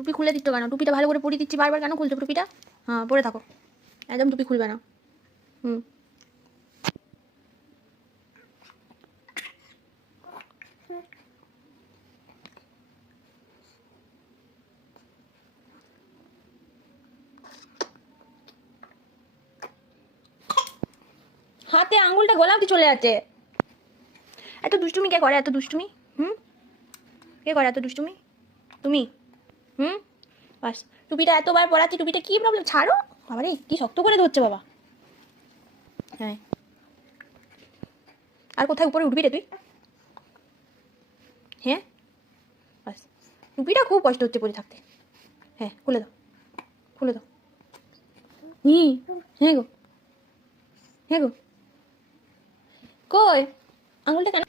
টুপি খুলে দিচ্ছ কেন? টুপিটা ভালো করে পরিয়ে দিচ্ছি, বারবার কেন খুলছো টুপিটা? হ্যাঁ, পরে থাকো, একদম টুপি খুলবে না। হাতে আঙুলটা গোলাপি চলে যাচ্ছে। এত দুষ্টুমি কে করে? এত দুষ্টুমি কে করে এত দুষ্টুমি? তুমি? বাস, টুপিটা এতবার পরাচ্ছি, টুপিটা কি প্রবলেম? ছাড়ো বাবা রে, কি শক্ত করে ধরছে বাবা। হ্যাঁ, আর কোথায় উপরে উঠবি রে তুই? হ্যাঁ, বাস, টুপিটা খুব কষ্ট হচ্ছে পরে থাকতে। হ্যাঁ, খুলে দাও, খুলে দাও। হ্যাঁ গো, হ্যাঁ গো, কই আঙুলটা কেন?